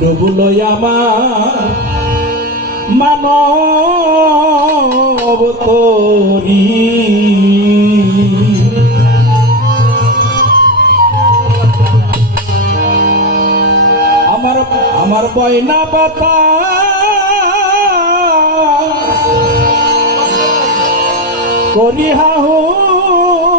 ডুবুলো মানব তোরি আমার আমার বয়না পাতা। করি হাহু Oh.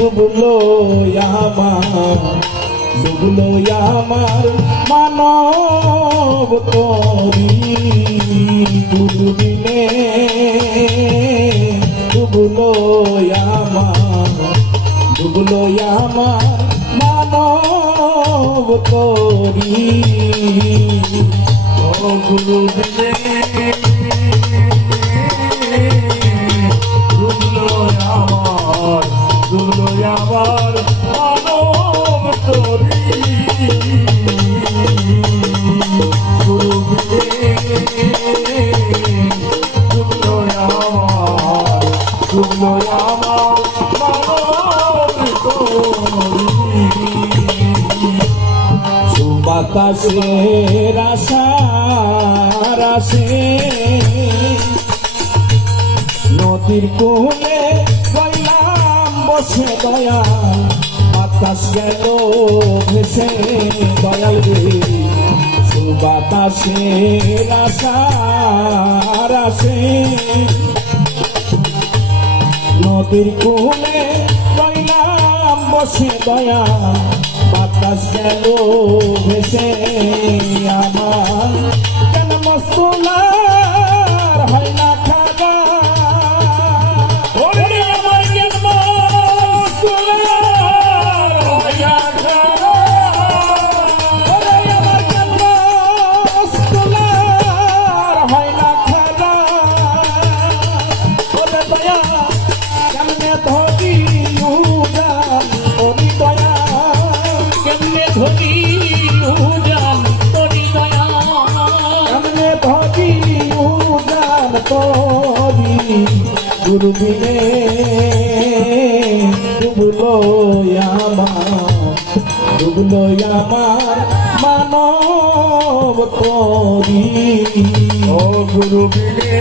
ডুবলো আমার ডুবলো আমার মানব তোরি। গুরুবিনে ডুবলো আমার ডুবলো আমার মানব তোরি। ও বাতাসের আশার আসে। নদীর কোলে গইলাম বসে দয়াল। বাতাস গেল ভেসে, দয়াল রে। সুবাতাসের আশার আসে। নদীর কোলে বসে দয়া বাতাস গেল ভেসে আমার। কেন মস্তুলার গুরুবিনে ডুবলো আমার ডুবলো আমার মানব তোরি ও গুরু বিনে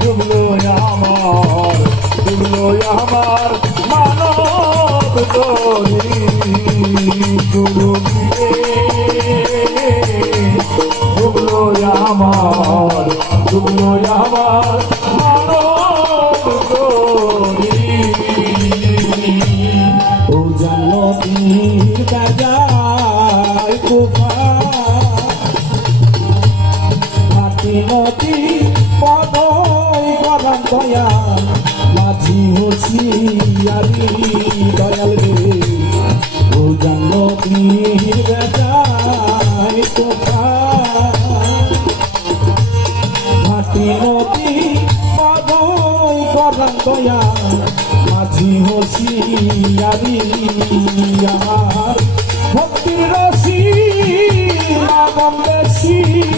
ডুবলো আমার ডুবলো আমার মানব তোরি গুরু বিনে মাঝি হুঁশিয়ারি দয়াল রে উজান নদীর গাজায় তুফান মাটি নদী পদই গরম দয়াল মাঝি ভক্তির রশি লাগম বেশি